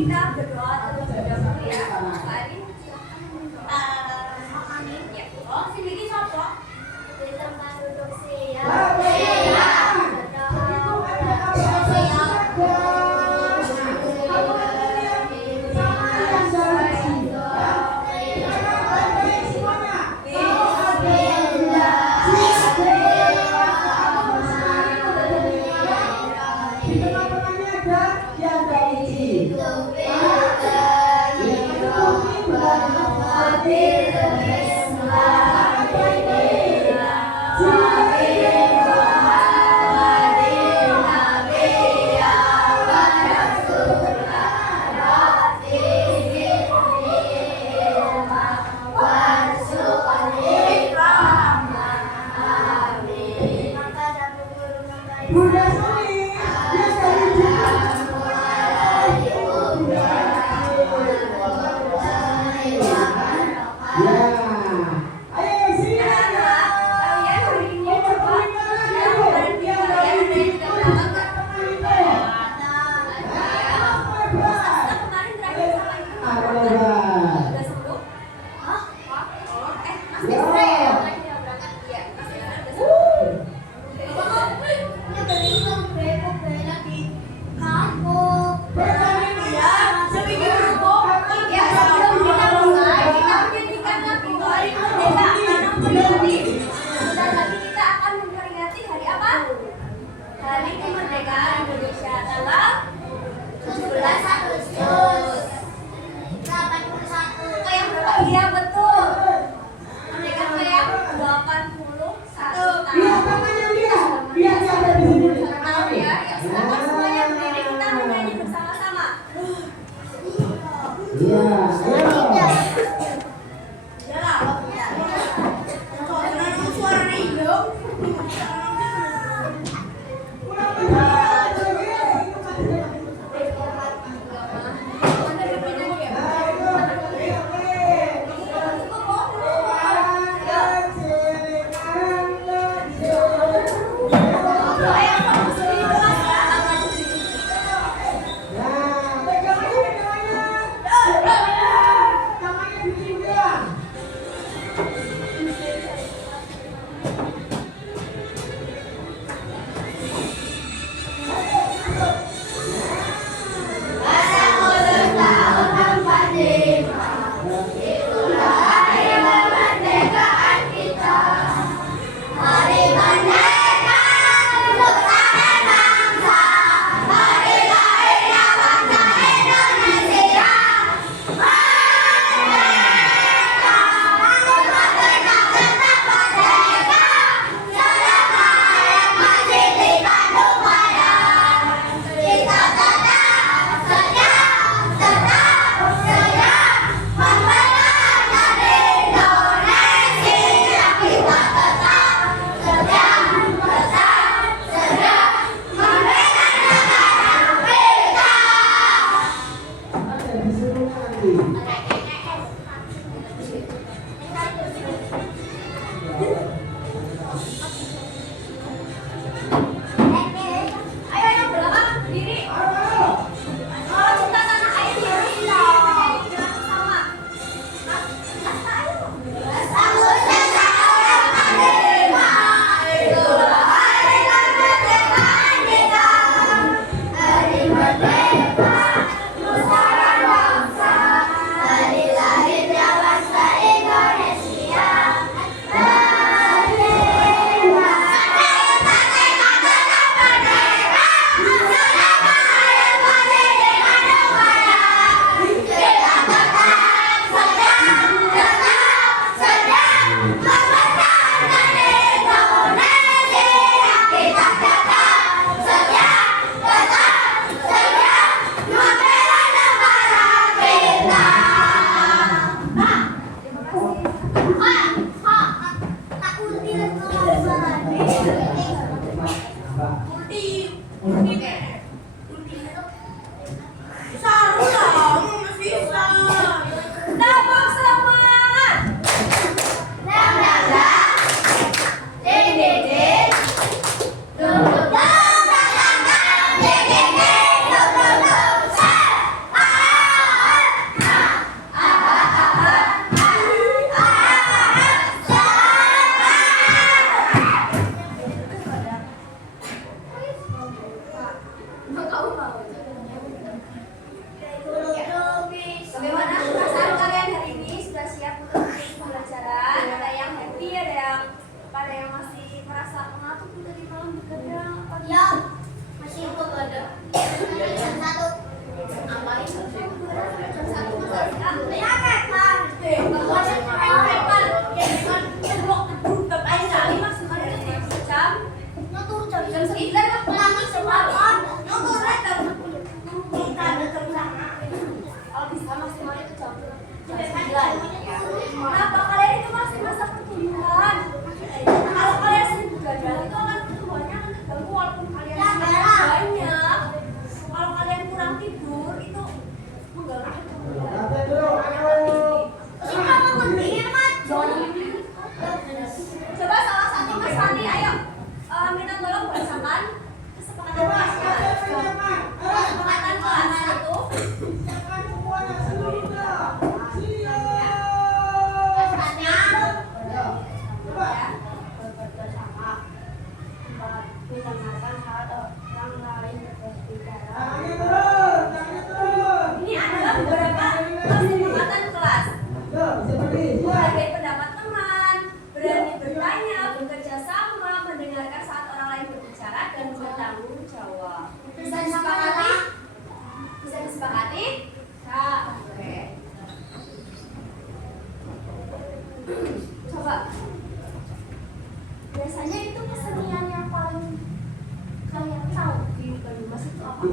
kita berdoa terus dulu ya. Kak Arin, amin ya. Oh, si Vicky siapa? Di tempat duduk siap.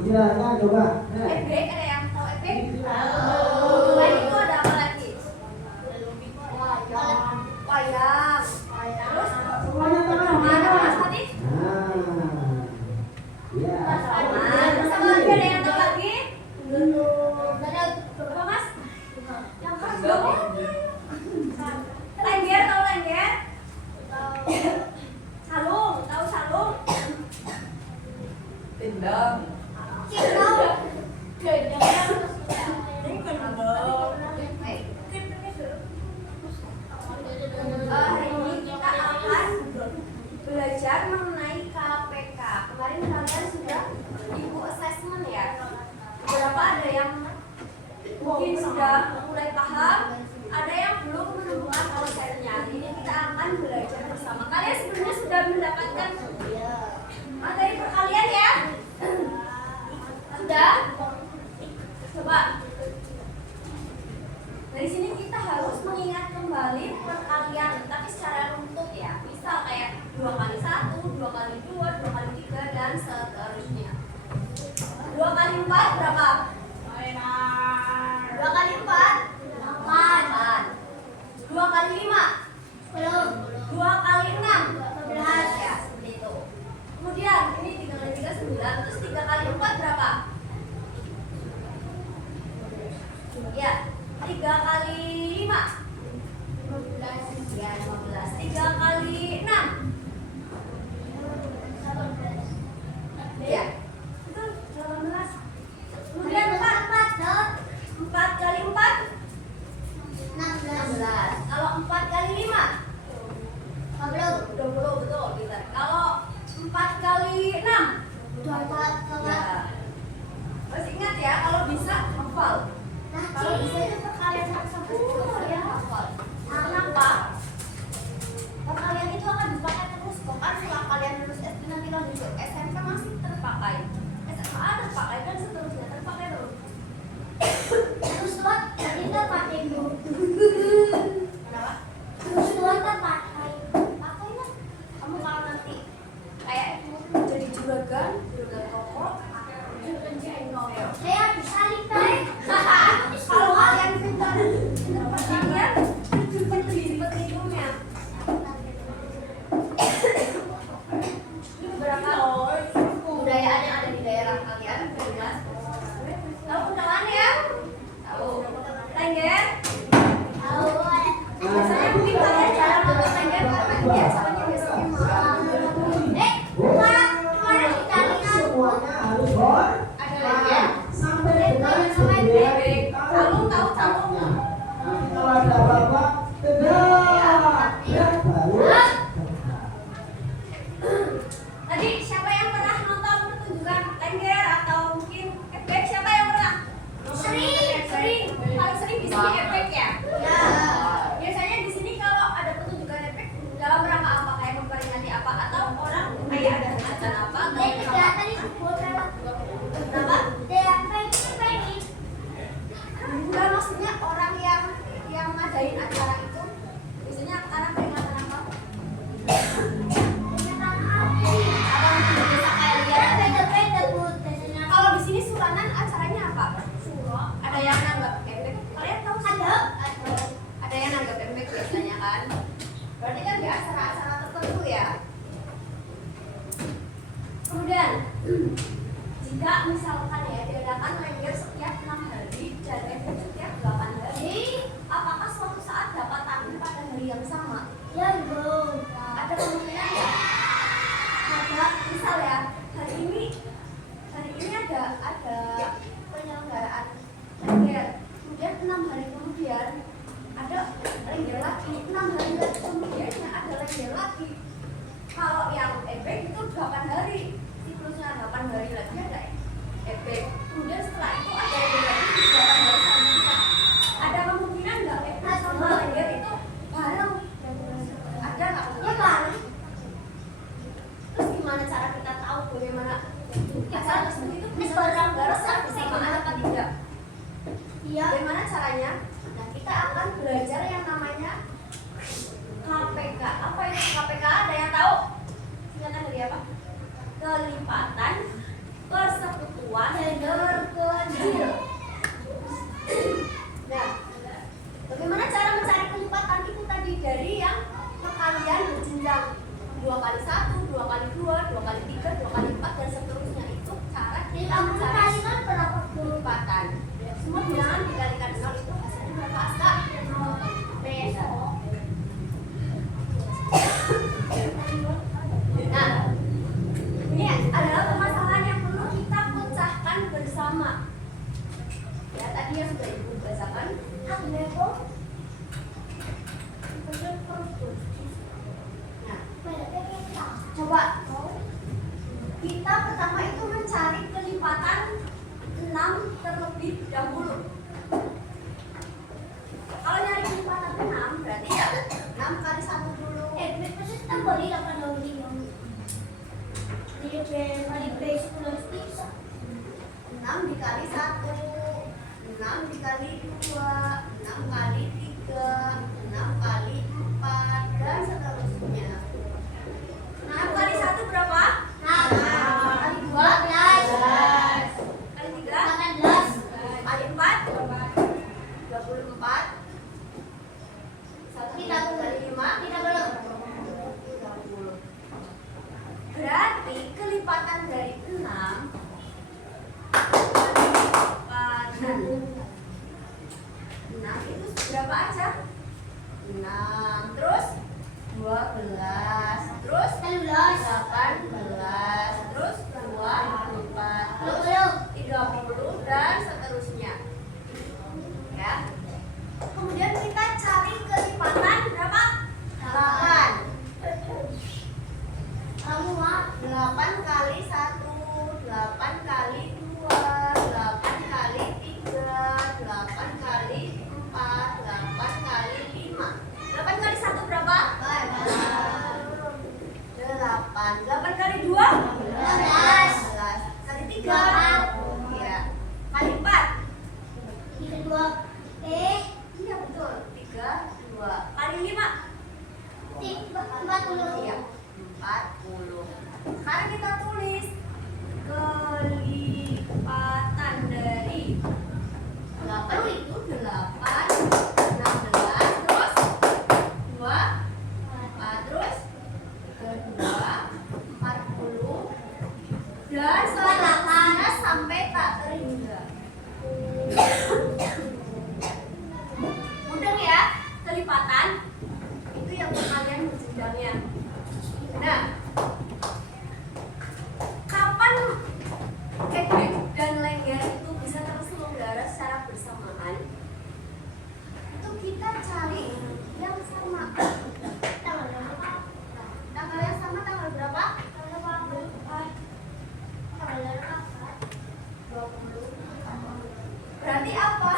Silakan coba. Ebek, ada yang tahu ebek? Selain itu ada apa lagi? Wayang. Terus Semuanya tangan. mana Mas tadi? Nah. Ya. Terus apa lagi, ada yang tahu lagi? Apa Mas? Yang keras dong. Lengger, tahu lengger? Salung, tahu salung? Tindang. Hari ini kita akan belajar mengenai KPK. Kemarin kalian sudah ibu assessment ya. Beberapa ada yang mungkin sudah mulai paham, ada yang belum menemukan konsepnya. Hari ini kita akan belajar bersama. Kalian sebenarnya sudah mendapatkan materi perkalian ya? Sudah? Coba. Dari sini kita harus mengingat kembali perkalian, tapi secara runtut ya. Misal kayak 2 kali 1, 2 kali 2, 2 kali 3, dan seterusnya. 2 kali 4 berapa? 2 kali 4? 8. 2 kali 5? 10. 2 kali 6? 11. Ya, seperti itu. Kemudian ini 3 kali 3 9, terus 3 kali 4 berapa? Ya, 3 kali 5? 15. Ya, 15. 3 kali 6? 18. Ya, itu 18. Kemudian 4 kali 4? 16. Kalau 4 kali 5? 20, betul, pintar. Kalau 4 kali 6? 24. Ya. Masih ingat ya, kalau bisa hafal. Kalau bisa itu perkalian 1 sampai 10 ya hafal. Kenapa? Perkalian itu akan dipakai terus kok, kan setelah kalian lulus SD nanti lanjut ke SMK masih terpakai, SMA terpakai, dan seterusnya terpakai terus. Terus tuh tadi terpakai dulu. Kenapa? Terus tuh terpakai. Pakainya kamu kalau nanti kayak jadi juragan toko, juragan jengkol. Saya bisa lipat. Kalau kalian pintar pertanian, seperti hidungnya. Ini beberapa kebudayaan yang ada di daerah kalian, jelas. Tahu kenalan ya? Tahu. Lengger? Tahu. Biasanya mungkin kalian jarang nonton lengger karena biasanya malam. Kemarin di Dalina Semuanya harus bor. ada lengger. Sampai dengan sebelum Calung, tahu calung? nanti kalau ada apa-apa, tegak. Ya, baru. Tadi siapa yang pernah nonton pertunjukan lengger atau mungkin efek? Siapa yang pernah? Sering. Paling sering di sini efek ya? Ya. Biasanya di sini kalau ada pertunjukan efek dalam rangka apa? Kayak memperingati apa? Atau orang kayak ada acara apa? Kenapa? Enggak, maksudnya orang yang ngadain acara itu biasanya anak peringatan apa? Kalau di sini suranan acaranya apa? Ada yang nanggap efek. Kalian tahu sih? Ada yang nanggap efek biasanya kan? Berarti kan di acara-acara tertentu ya. Kemudian jika misalkan ya diadakan lengger setiap 6 hari dan efek setiap 8 hari, apakah suatu saat dapat tampil pada hari yang sama? Ya, belum. Ada kemungkinan nggak? Ada, misal ya, hari ini ada penyelenggaraan lengger, kemudian 6 hari kemudian ada lengger lagi, 6 hari kemudiannya ada lengger lagi. Kalau yang efek itu 8 hari, siklusnya 8 hari lagi ada efek. Kemudian setelah itu ada lengger lagi 8 hari selanjutnya. Ada kemungkinan nggak efek sama lengger itu bareng? Ada nggak? Ya bareng. Terus gimana cara kita tahu bagaimana acara tersebut itu bisa bareng-bareng bersamaan apa tidak? Iya. Bagaimana caranya? Nah, kita akan belajar yang namanya KPK. Apa itu KPK? Ada yang tahu? Singkatan dari apa? Kelipatan persekutuan perempuan terkecil. Nah, bagaimana cara mencari kelipatan itu tadi dari yang perkalian berjenjang 2 kali 1, 2 kali 2, 2 kali 3, 2 kali 4 dan seterusnya. Itu cara kita mencari berapa kelipatan. Semua bilangan dikalikan 0 itu hasilnya berapa Aska? Besok. Nah, ini adalah permasalahan yang perlu kita pecahkan bersama. Ya, tadi yang sudah Ibu bacakan. Nah, coba kita pertama itu mencari kelipatan 6 terlebih dahulu. Kalau nyari kelipatan 6 berarti ya 6 kali 1 dulu. Berarti kita boleh 8 dahulu. Ini kali base 6 dikali 1, 6 dikali 2, 6 kali 3, 6 kali 4 dan seterusnya. 6 kali 1 berapa? 6 kali 2 11 kali 3 18 kali 4 24 kita kali 5 kita belum 30. Berarti kelipatan dari 6 itu berapa aja? 6 terus 12 terus 18 terus 24 terus 30 dan seterusnya ya. Kemudian kita cari kelipatan berapa? 8. Kamu 8 kali 1, 8 kali 2, 8 kali 3, 8 kali 4, 8 kali 5. 8 kali 1 berapa? 8. 8 kali 2? 12. Kali 3? Ya. Kali 4? 2. Iya betul. 3, 2. Kali 5? 40. Iya. 40. Sekarang kita tulis kelipatan dari 8 itu 8, 16 terus 2, 4 terus 2, 40 dan selanjutnya sampai tak terhingga. Mudah ya kelipatan itu yang perkalian berjenjangnya. Nah, kapan ebek dan lengger itu bisa terselenggara secara bersamaan? Itu kita cari yang sama. Tanggal yang sama tanggal berapa? Tanggal 24. Berarti apa?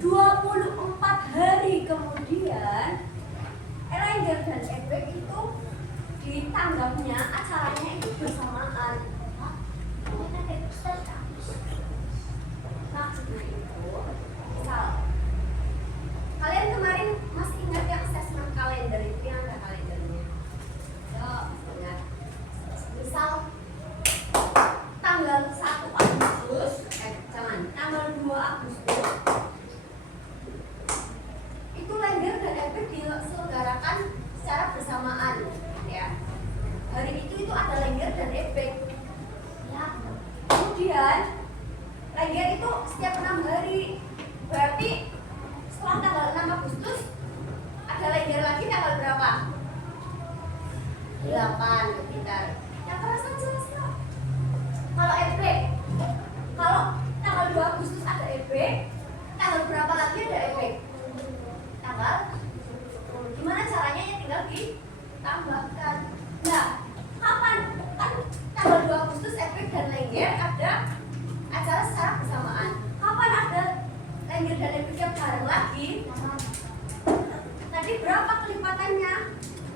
24 hari kemudian lengger dan ebek itu ditanggapnya acaranya itu bersamaan. Maksudnya itu, misal kalian kemarin masih ingat yang assessment kalender itu yang ada kalendernya? Ya, ingat. Misal tanggal 1 Agustus, tanggal 2 Agustus itu lengger dan ebek diselenggarakan secara bersamaan ya. Hari itu ada lengger dan ebek ya. Kemudian lengger itu setiap 6 hari. Berarti setelah tanggal 6 Agustus ada lengger lagi tanggal berapa? 8 sekitar. Yang terasa jelas kok. Kalau ebek, kalau tanggal 2 Agustus ada ebek, tanggal berapa lagi ada ebek? Tanggal 10. Gimana caranya? Ya tinggal ditambahkan. Nah, kapan? Kan tanggal 2 Agustus ebek dan lengger ada acara secara bersamaan. Kapan ada lengger dan ebek yang bareng lagi? Tadi berapa kelipatannya?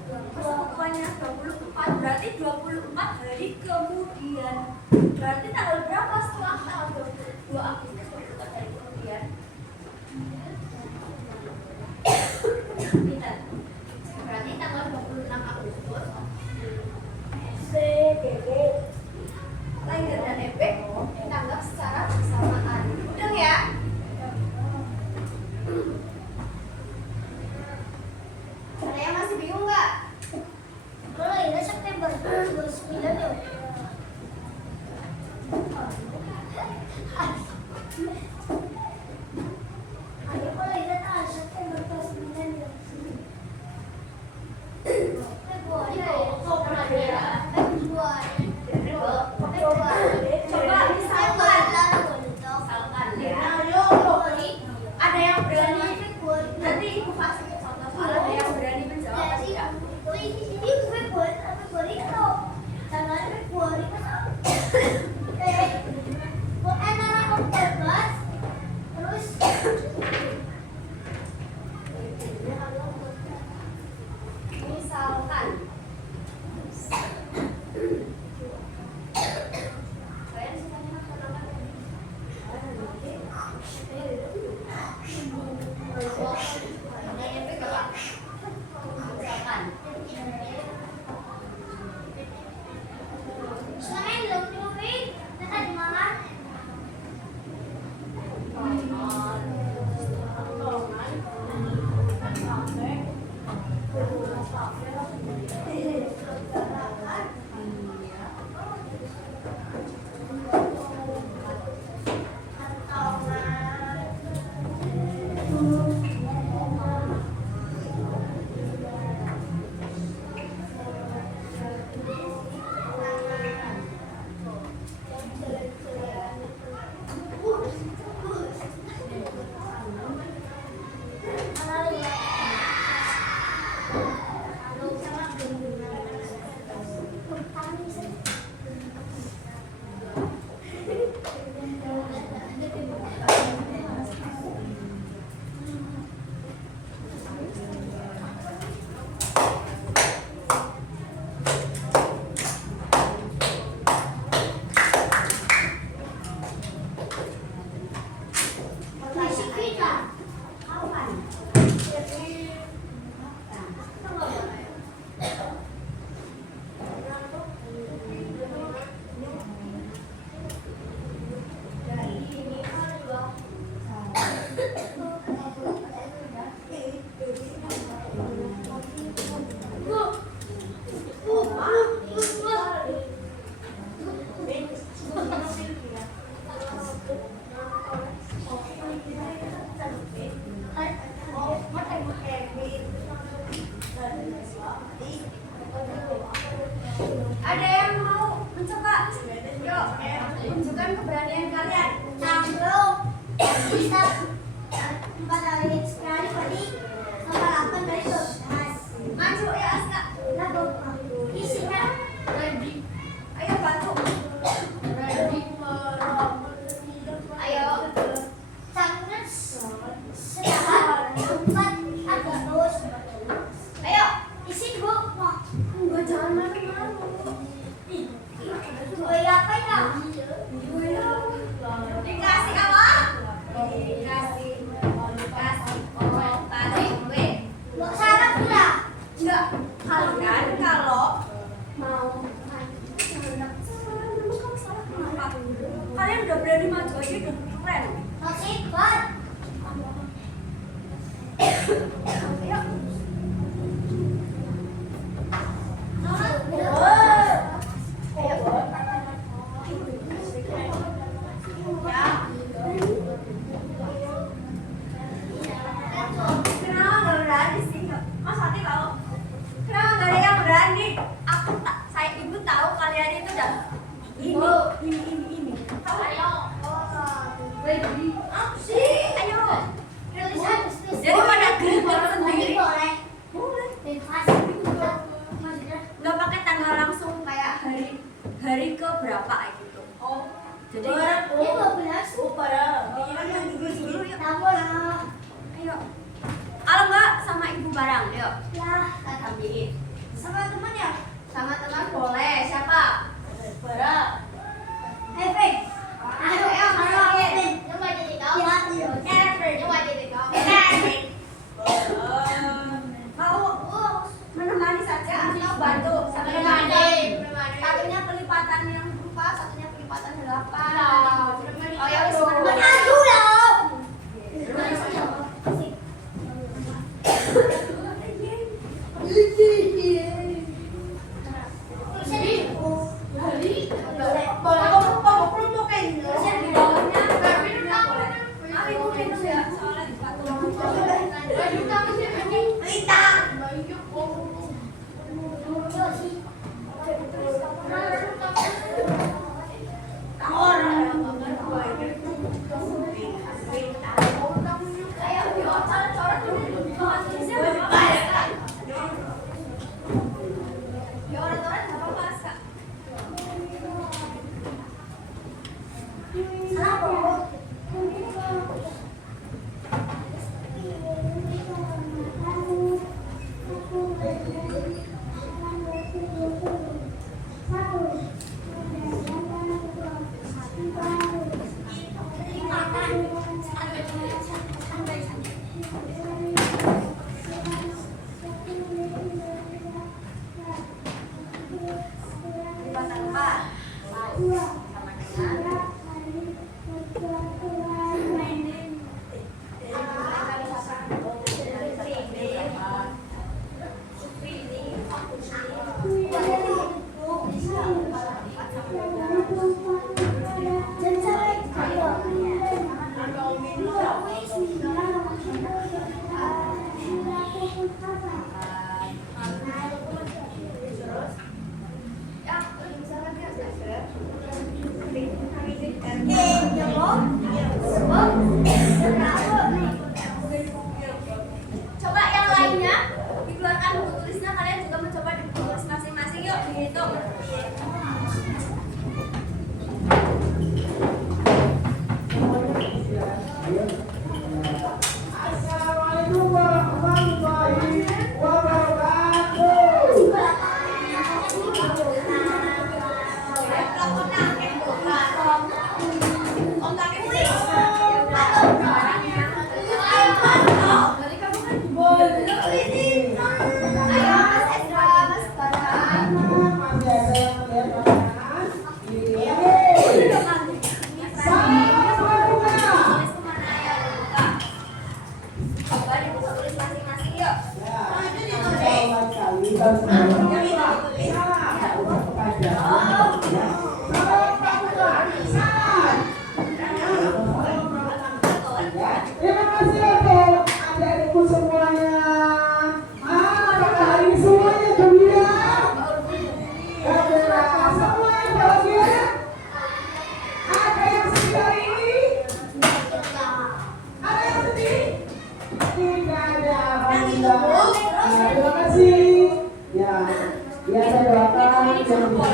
Persetujuannya 24. Berarti 24 hari kemudian. Berarti tanggal berapa setelah tanggal 22 Agustus 24 hari kemudian? Berarti tanggal 26 Agustus CBB lengger dan ebek ditanggap secara yang berani? Nanti ibu kasih contoh soal ada yang berani menjawab apa tidak? Misalkan kalian sukanya makan apa? Misalkan ada yang mau mencoba? Yuk, tunjukkan keberanian kalian. Bisa 4 kali sekali tadi nomor 8 dari 12. Maju ya Aska. Isinya Ayo bantu. Ayo. sangat sedang 4 Agustus. Ayo. Isi Bu. Enggak, jangan malu-malu. Oh ya apa ya? Dikasih apa? Dikasih tarik W. Nggak salah pula. Enggak. Kalian kalau mau kalian udah berani maju aja udah keren. Masih kuat. Ayo. Kenapa nggak berani sih? Mas Hati kalau kenapa nggak ada yang berani? Ibu tahu kalian itu udah ini. Tahu? Ayo. Apa sih? Ayo. Rilis Agustus. Jadi pada gerget sendiri. Boleh. Boleh. Bebas. Maksudnya Nggak pakai tanggal langsung kayak hari ke berapa kayak gitu. Oh. Jadi ini 12. dulu yuk. Tahu lah. Ayo. Kalau nggak sama ibu bareng, yuk. Ya. Kita ambilin. Sama teman ya? Sama teman boleh. Siapa? Bareng. Evan. Ayo, Evan. Coba jadi kau. Ya. Evan. Coba jadi kau. Mau menemani saja atau bantu? Menemani. Satunya kelipatan yang 4, satunya kelipatan 8. Oh ya, Menadu loh. Ayo. dihitung. Assalamualaikum warahmatullahi wabarakatuh. Masih ada yang melihat makanan? Salam pramuka. Ya, selamat kali dan semuanya. Salam kepada salam pramuka. Salam. Ya, terima kasih untuk adik-adikku semuanya. Apakah hari ini semuanya gembira? Gembira. Semuanya bahagia? Ada yang sedih hari ini? Ada yang sedih? Tidak ada. Alhamdulillah. Terima kasih. Ya, saya doakan yang semoga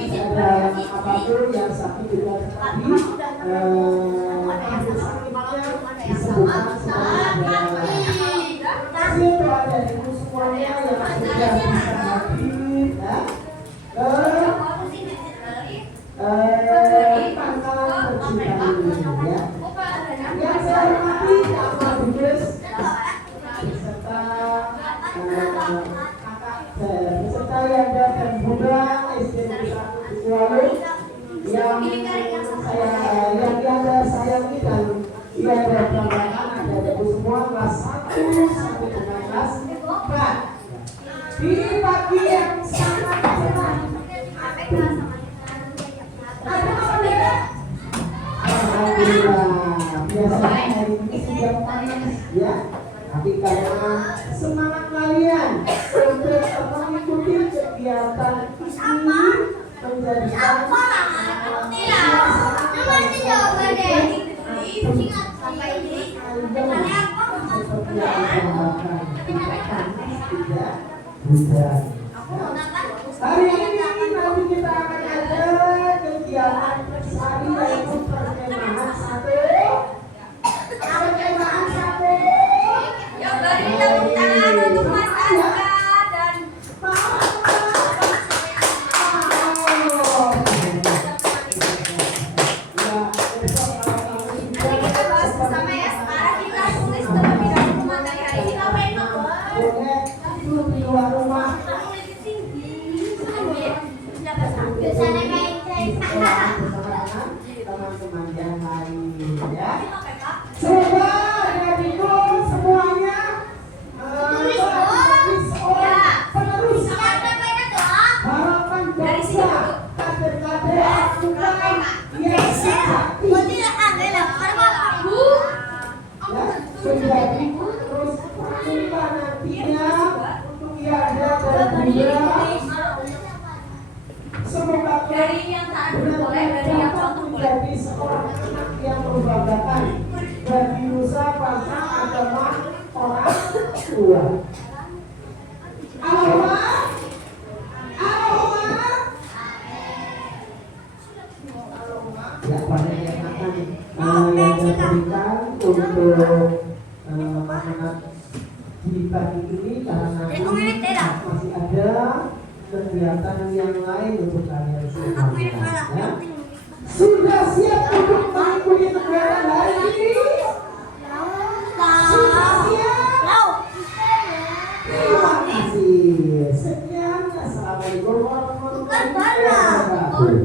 ada apapun yang sakit juga tadi disembuhkan semuanya. Terima kasih kepada ibu semuanya yang sudah bisa hadir ya. Pangkalan tercinta ini ya. Yang saya hormati Pak Dubes beserta beserta Yanda dan Bunda SD 1 Kuala yang Yanda sayangi dan Yanda banggakan ada ibu semua kelas 1 sampai dengan kelas 4 di pagi yang sangat cerah. Ada apa nih? Alhamdulillah, biasanya hari ini sudah panas ya. Tapi karena semangat kalian untuk mengikuti kegiatan ini menjadikan hari ini nanti kita akan ada kegiatan sehari yaitu perkemahan satu. Yuk, beri tepuk tangan untuk Mas Aska dan nanti kita bahas bersama ya. Sekarang kita tulis terlebih dahulu materi hari ini. Ngapain dong? Di luar rumah. Teman-teman yang lain ya. Coba adikku semuanya menjadi seorang penerus harapan bangsa, kader-kader bukan yang sejati ya, menjadi terus pramuka nantinya untuk Yanda dan Bunda. Semoga Dari yang taat boleh, dari yang contoh boleh. menjadi seorang anak yang berbanggakan bagi nusa bangsa agama orang tua. Allahumma, Allahumma. Ya, pada yang akan yang diberikan untuk anak di pagi ini karena masih ada kegiatan yang lain untuk kalian semuanya ya. Sudah siap untuk mengikuti kegiatan hari ini? Sudah siap? Terima kasih. Sekian. Assalamualaikum warahmatullahi wabarakatuh.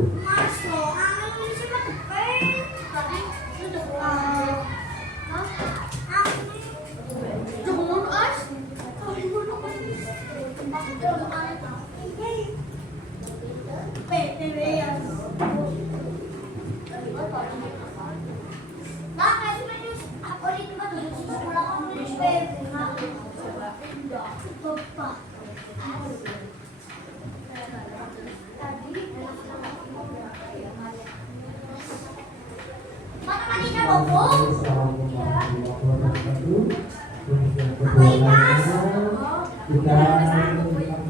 Kita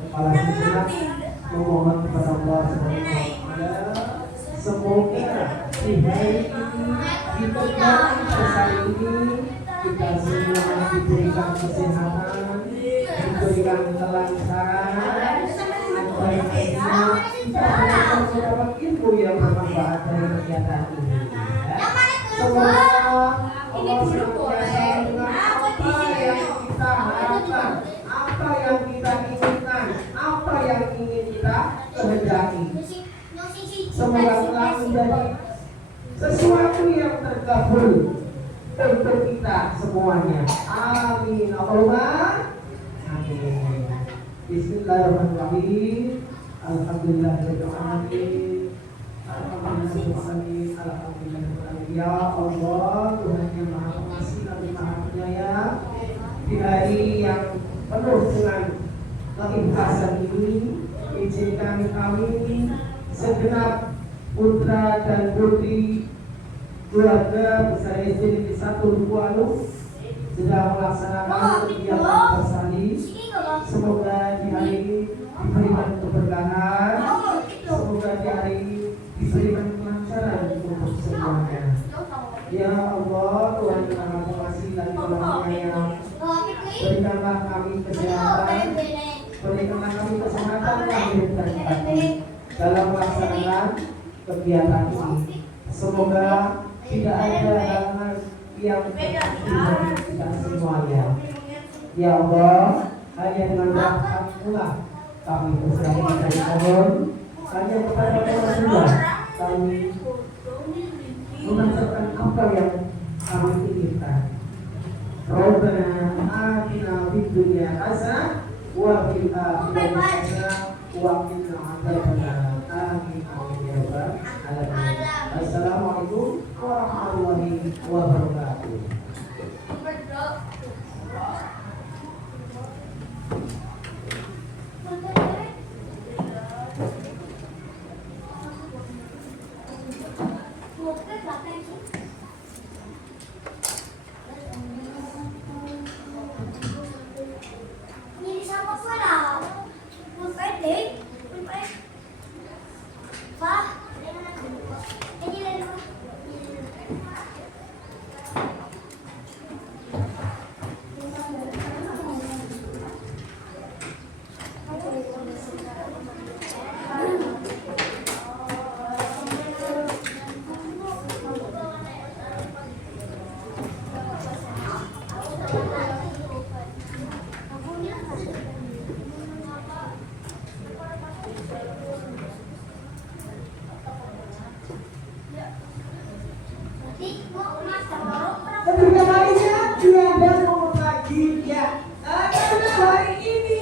kepala Semoga di hari ini kita kita semua diberikan kesehatan, diberikan kelancaran, kita mendapat ilmu yang bermanfaat dari kegiatan ini. Semoga Allah senantiasa dengan apa yang kita harapkan, apa yang kita inginkan, apa yang ingin kita kehendaki. Semoga telah menjadi sesuatu yang terkabul untuk kita semuanya. Amin. Allahumma amin. Bismillahirrahmanirrahim. Alhamdulillahirrahmanirrahim. Alhamdulillahirrahmanirrahim. Alhamdulillahirrahmanirrahim. Ya Allah, Tuhan yang Maha Pengasih dan Maha Penyayang, di hari yang penuh dengan keikhlasan ini, izinkan kami segenap putra dan putri keluarga besar SD di satu Kuala sedang melaksanakan kegiatan bersani. Semoga di hari ini diberikan keberkahan, semoga di hari ini diberikan kelancaran untuk semuanya. Ya Allah, Tuhan yang Maha Pengasih dan Penyayang, berikanlah kami kesehatan, berikanlah kami kesehatan lahir dan batin dalam melaksanakan kegiatan ini. Semoga tidak ada hal-hal yang terjadi kita semuanya. Ya Allah, hanya dengan rahmat-Mu kami berserah dari mohon, hanya kepada Allah kami mengerjakan apa yang kami inginkan. Rabbana atina fid dunya hasanah wa fil akhirati hasanah wa qina adzabannar. Amin amin ya rabbal alamin. Assalamualaikum warahmatullahi wabarakatuh. Ketika lainnya tiada nomor lagi ya. Karena hari ini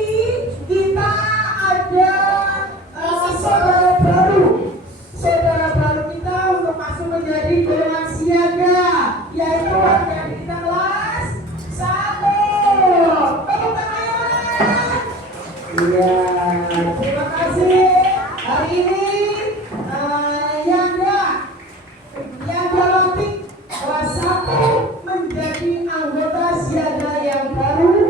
kita ada saudara baru kita untuk masuk menjadi golongan siaga, yaitu yang kita kelas 1. Tepuk tangan. Iya, terima kasih. Hari ini yang dilantik kelas 1 menjadi anggota siaga yang baru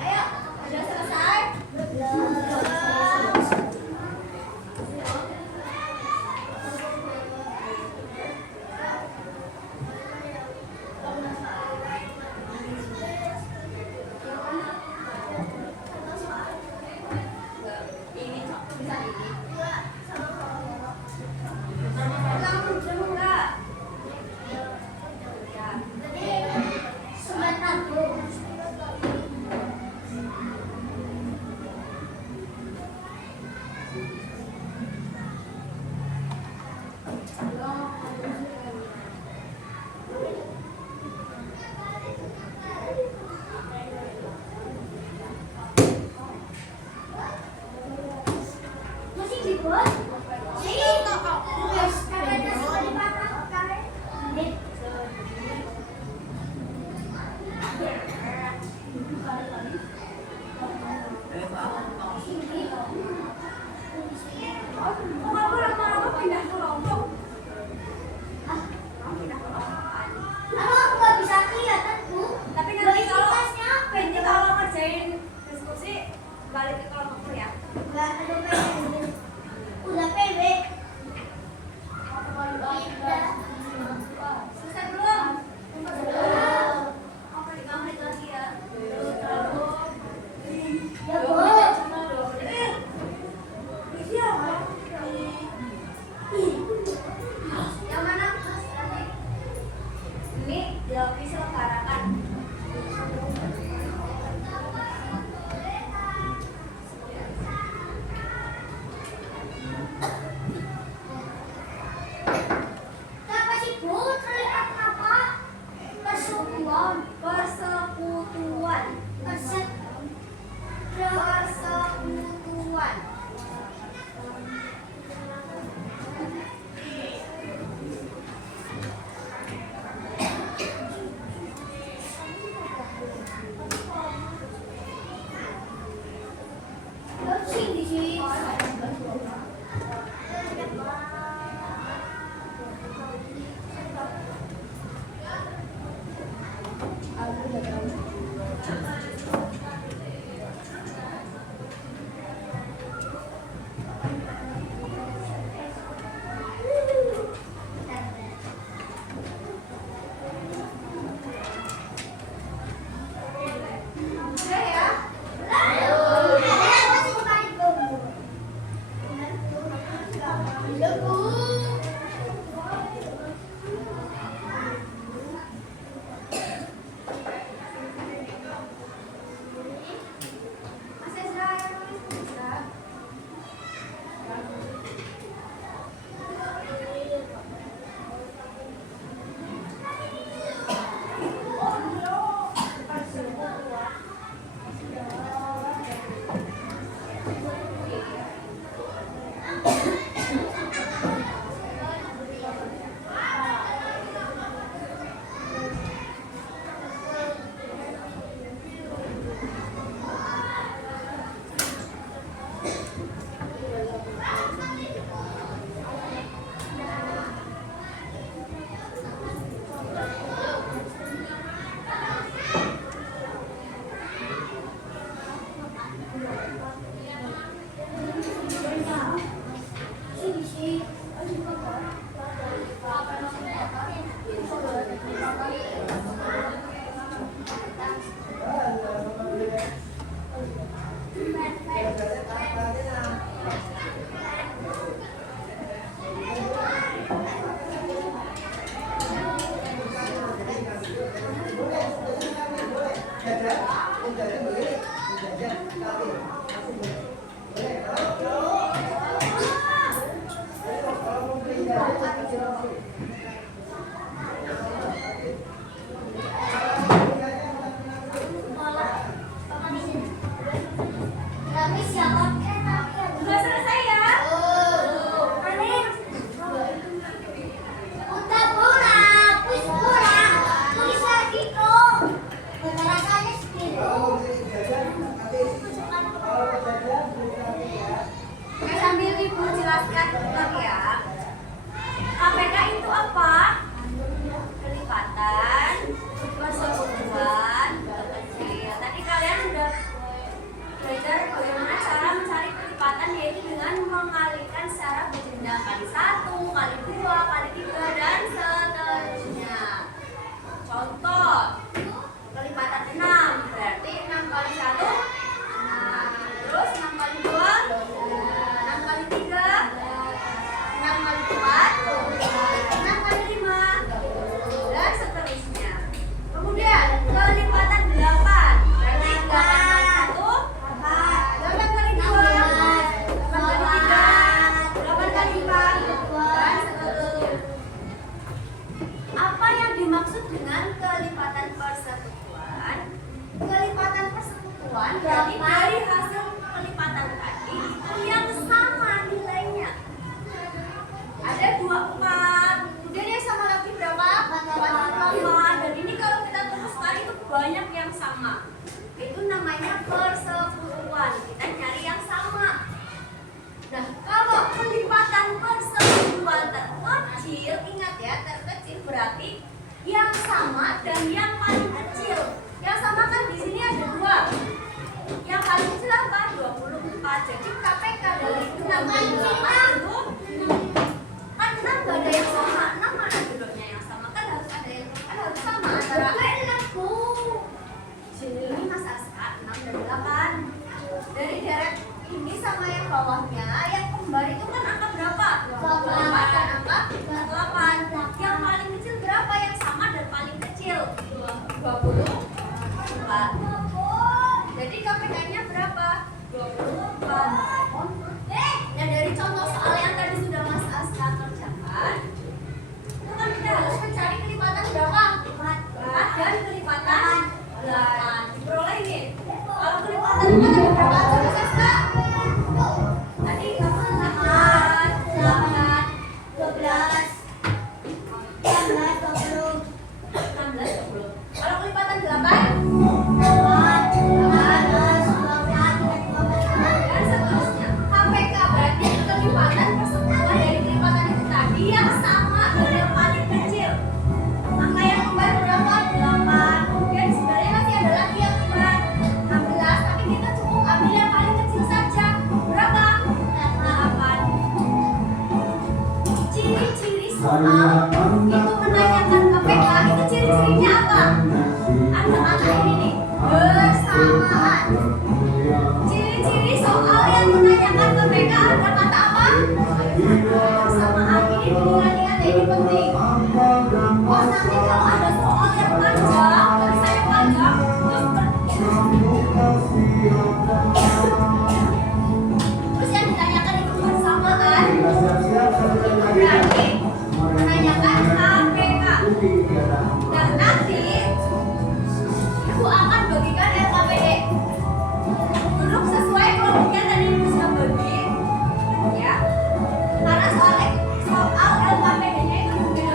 Ayo, udah selesai? Ini bisa ini. Kamu dulu enggak? Masih dibuat? Kok kamu lama-lama pindah ke Lombok? Udah selesai ya? Sambil ibu jelaskan ulang ya. KPK itu apa? Kelipatan, persekutuan, kecil. Tadi kalian sudah belajar bagaimana cara mencari kelipatan, yaitu dengan mengalikan secara berjenjang kali 1, kali 2, kali 3 dan seterusnya. Contoh, kelipatan 6 berarti 6 kali 1 6, terus 6 kali 2 6 kali 3 6 kali 4 6 kali 5 dan seterusnya. Kemudian kelipatan 8 berarti 8 kali 1 8 kali 2 8 kali 3 8 kali 4 dan seterusnya. Apa yang dimaksud dengan kelipatan persekutuan? Kelipatan persekutuan jadi dari hasil kelipatan tadi itu yang sama nilainya. Ada 24, kemudian yang sama lagi berapa? 48. Dan ini kalau kita teruskan itu banyak yang sama. Itu namanya persekutuan. Kita nyari yang sama. Nah, kalau kelipatan persekutuan terkecil, ingat ya, terkecil berarti yang sama dan yang paling kecil. Yang sama kan di sini ada 2. Yang paling kecil apa? 24. Jadi KPK dari 6 dan 8 itu kan 6 gak ada yang sama. 6 mana jodohnya yang sama? Kan harus ada yang harus sama antara ini Mas Aska 6 dan 8. Dari deret ini sama yang bawahnya, yang kembar itu kan angka berapa? 24 dan angka 8. Yang paling kecil berapa? Yang sama dan paling kecil 24. Jadi KPK-nya berapa? 24. Nah, dari contoh soal yang tadi sudah Mas Aska kerjakan, itu kan kita harus mencari kelipatan berapa? 4 dan kelipatan 8. Diperoleh ini. Kalau kelipatan 4 ada berapa? Mas Aska? Tadi 8, 12, 16, 20. Kalau kelipatan 8? Dan seterusnya. KPK berarti kelipatan persekutuan dari kelipatan itu tadi yang sama dan yang paling kecil. Angka yang kembar berapa? 8. Kemudian sebenarnya masih ada lagi yang kembar 16, tapi kita cukup ambil yang paling kecil saja. Berapa? 8. Ciri-ciri soal itu menanyakan KPK, itu ciri-cirinya apa? Anak-anak ini nih, bersamaan. Ciri-ciri soal yang menanyakan KPK ada kata apa? Bersamaan. Ini diingat-ingat ya, ini penting. Oh, nanti kalau ada soal yang panjang, tulisannya panjang, terus yang ditanyakan itu bersamaan, berarti menanyakan KPK. Nah, nanti Ibu akan bagikan LKPD. Duduk sesuai kelompoknya tadi Ibu sudah bagi, ya. Karena soal LKPD-nya itu berbeda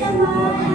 Siapa?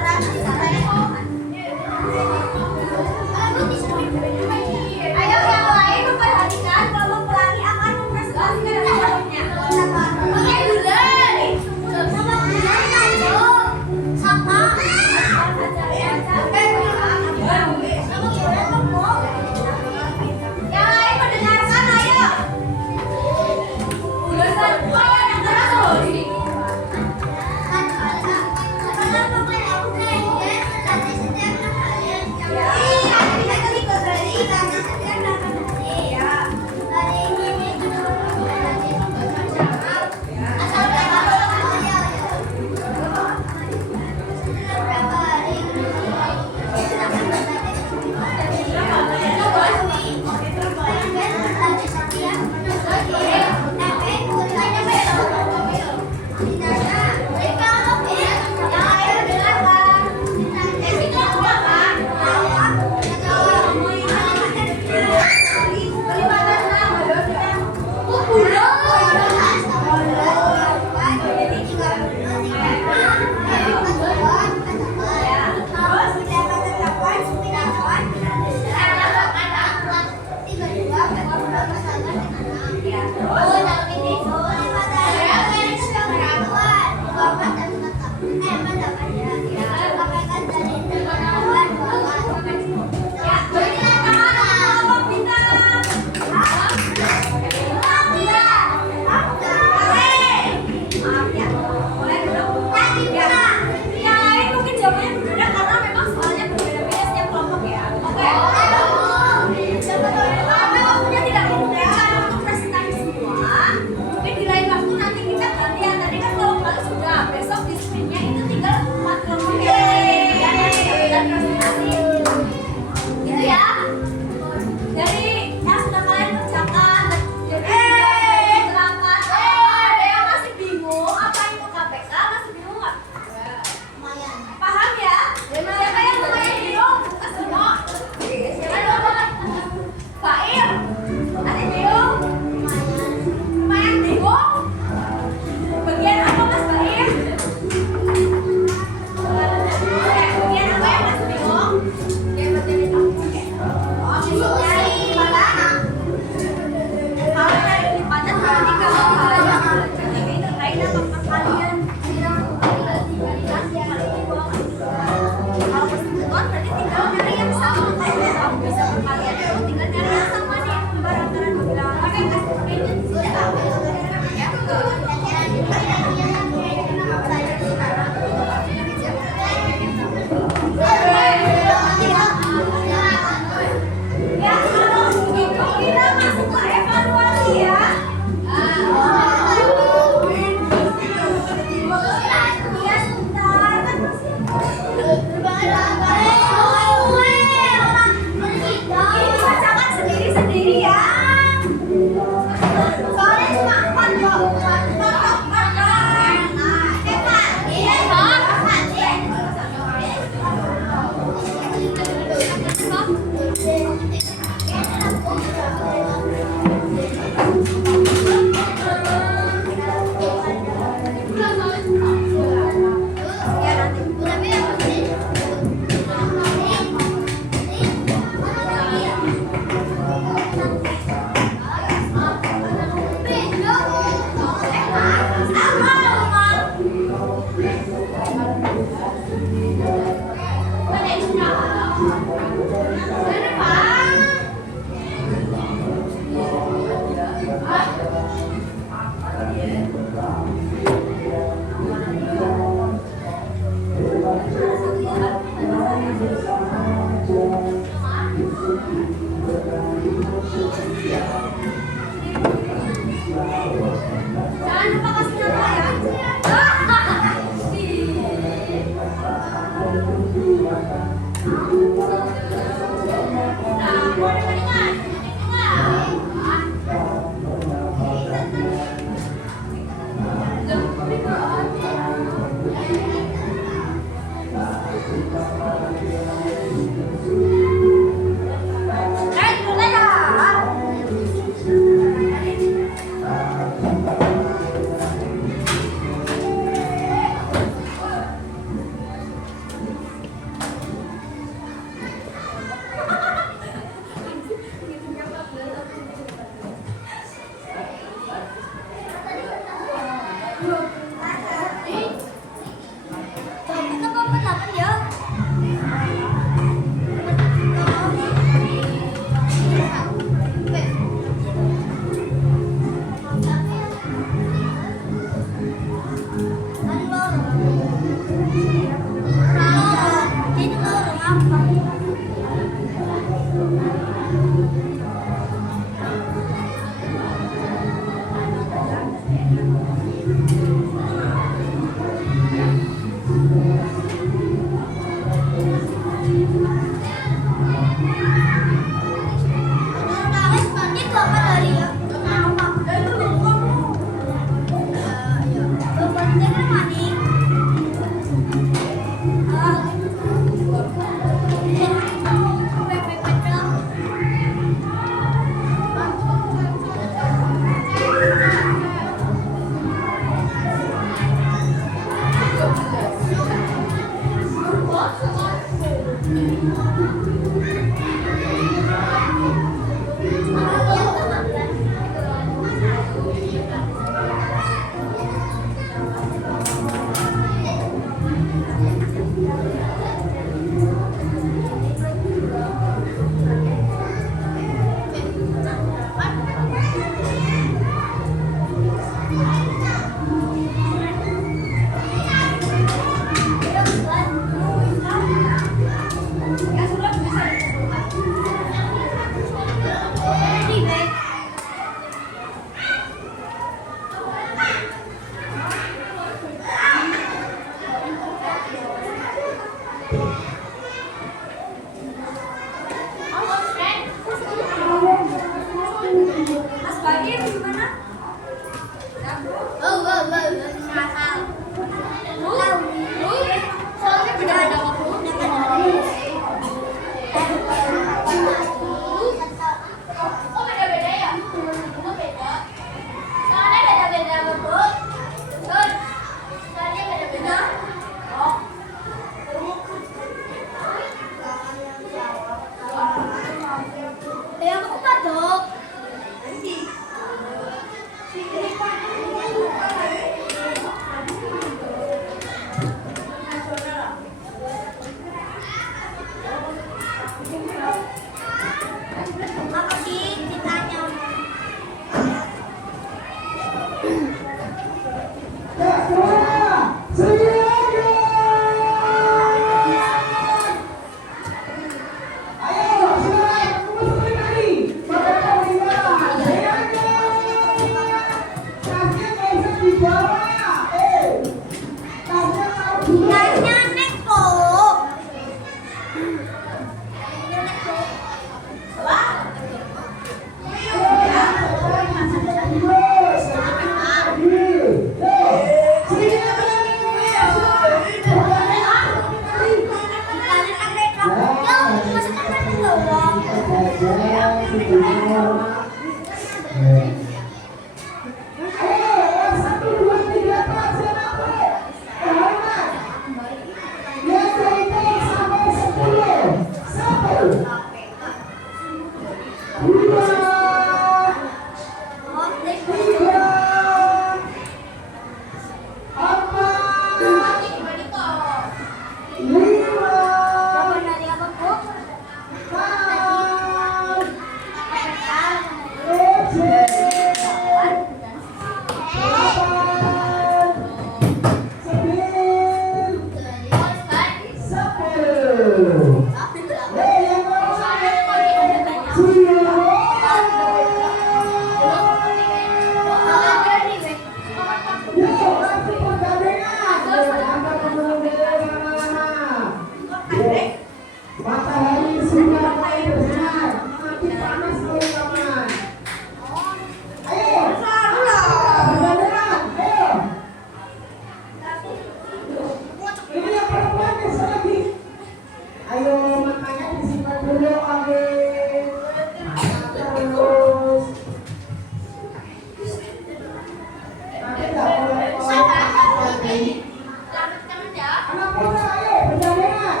muda, ayo bergandengan.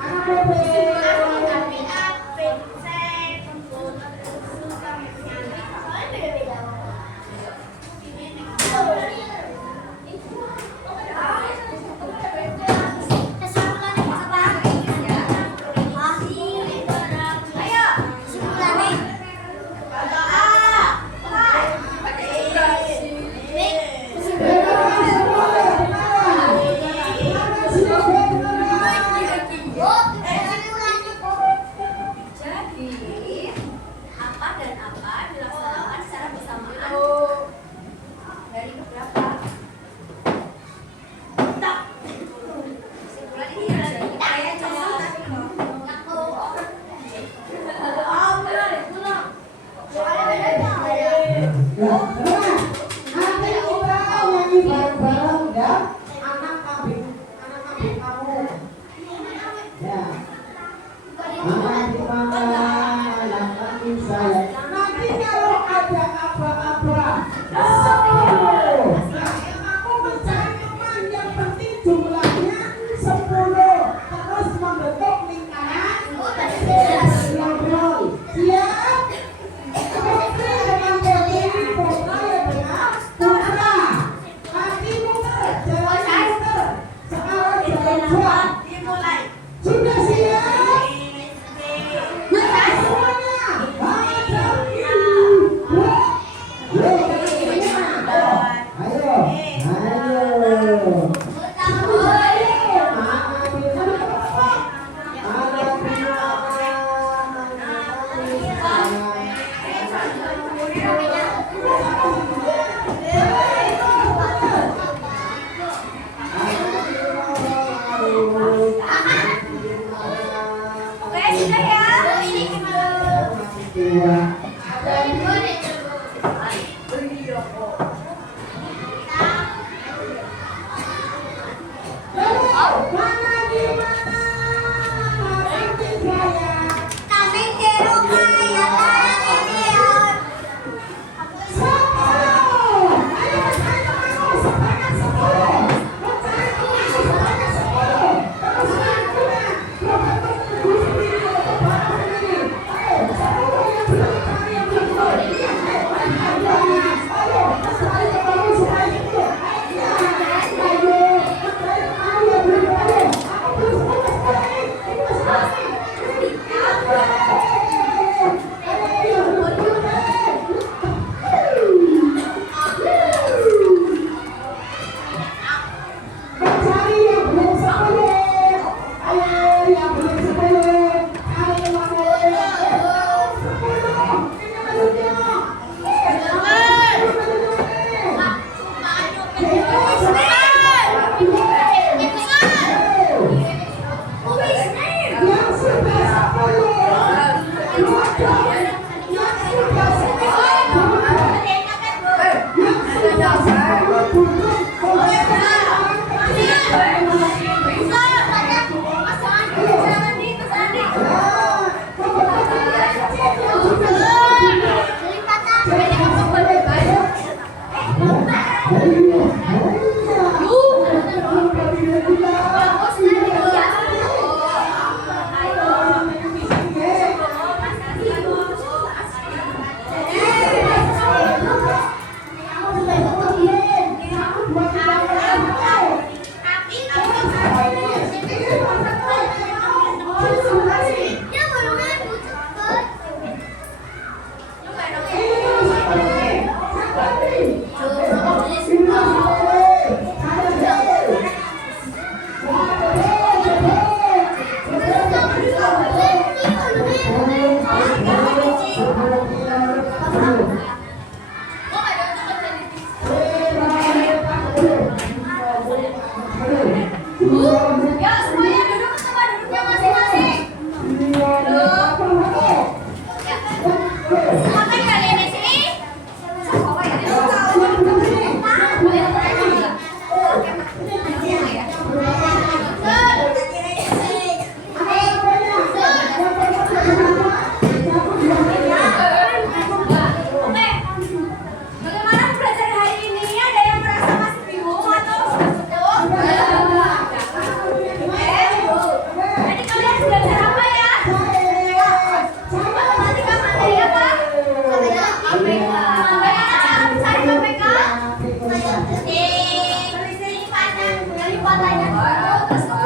Anak bebek. Jadi, apa dan apa dilaksanakan secara bersamaan dari beberapa. Kesimpulan ini adalah kayak contoh. Nanti kita nyanyi bareng-bareng ya. Anak kambing kamu. Ya. Anak di mana anak kambing saya. Nanti kalau ada apa-apa, aku mencari teman yang penting jumlahnya 10. Terus membentuk lingkaran. Ngobrol. Siap? Oke, dengan berdiri foto ya benar. Putra. Kaki muter, jalan muter. Sekarang jalan buat. Sudah siap? Ya semuanya. Ada ayo. Oke, sudah ya. Mana di mana? Kambing saya. Kambing di rumah ya kan ini ya. 10. Ayo mencari temanmu sebanyak 10. Mencari temanmu sebanyak 10. Terus lakukan. Berapa temanmu sendiri untuk barang sendiri. Ayo 10 yang sudah dicari yang belum keluar. Ayo mencari temanmu supaya 10. Ayo mencari temanmu yang belum keluar. Aku belum sempat sekali. Kita sekali. Mencari yang belum 10. Ayo yang belum 10. Ayo mana yang 10. Ini maksudnya. Yang sudah 10. Yang sudah 10 duduk. Ayo Terus